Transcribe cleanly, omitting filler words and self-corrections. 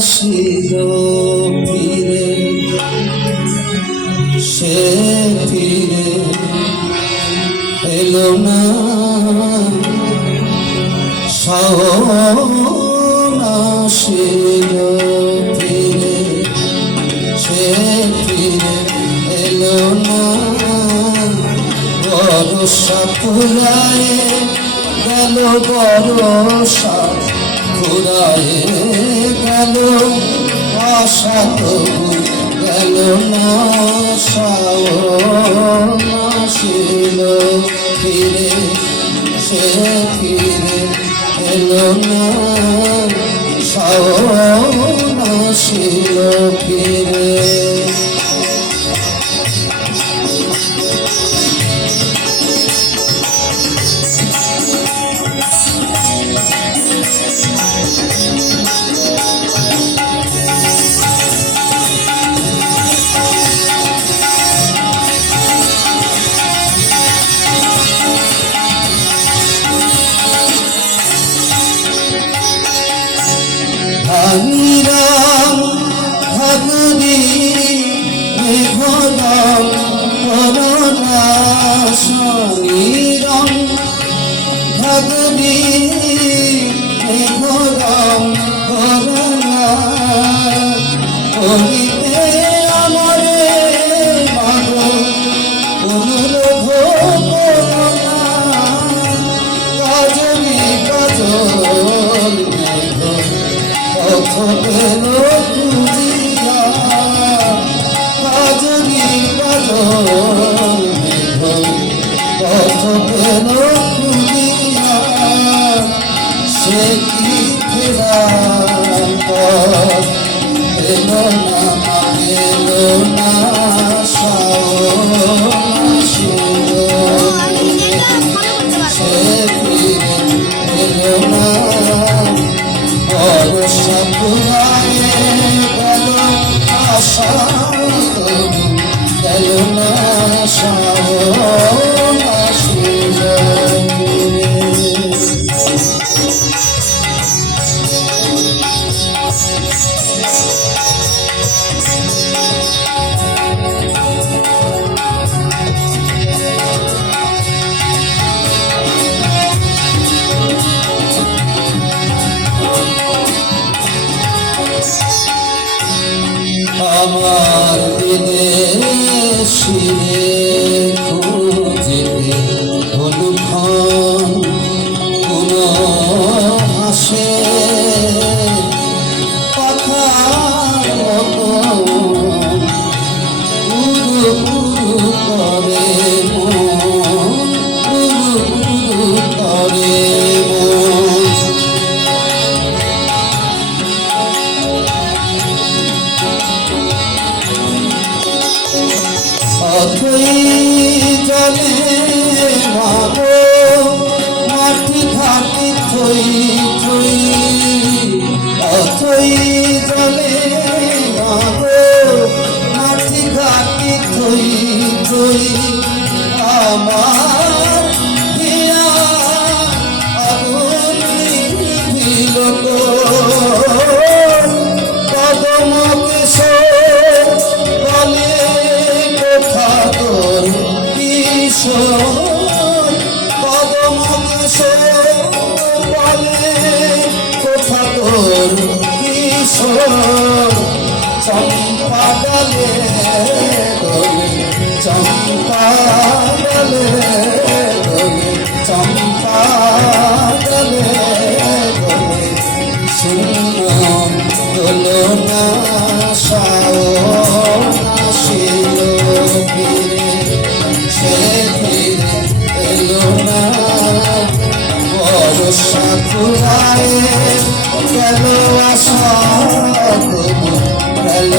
আসিল ফিরে, সে ফিরে এলো না। শাওন আসিল ফিরে, সে ফিরে এলো না। বরষা ফুরায়ে গেল, বরষা ফুরায়ে গেল, আশা তবু গেল না। শাওন আসিল ফিরে, সে ফিরে এলো না। শাওন আসিল ফিরে। ভাঙিরাম ভাগুরি মেঘরাম করোনা, শনিরাম ভাগুরি মেঘরাম করোনা। করিতে আমারে মাগো অনুরোধ করোনা। কাজলি কাজল পথ পেল খুঁজিয়া, কাজলি কাজল পথ পেল খুঁজিয়া। সে কি ফেরার পথ পেল না, পেল না। শাওন আসিল সে ফিরে এলো না। বরষা ফুরায়ে গেল, আশা তবু গেল না। শাওন আসিল ফিরে। আমার বিদেশিরে খুঁজিতে অনুক্ষণ কোন হাসে পাখার মতো উড়ু উড়ু করে মন, উড়ু উড়ু করে মন। অথই জলে মাগো মাটি ঘাটি থই থই, অথই জলে মাগো মাটি ঘাটি থই থই। আমার হিয়া আগুন নিভিল গো, কদম কিশোর বলে কোথা তোর কিশোর। কদম কিশোর বলে কোথা তোর কিশোর। চম্পা ডালে দোলে, চম্পা ডালে দোলে, চম্পা ডালে দোলে। শূন্য হলো না। শাওন আসিল ফিরে, সে ফিরে এলো না। বরষা ফুরায়ে গেল, আশা তবু গেল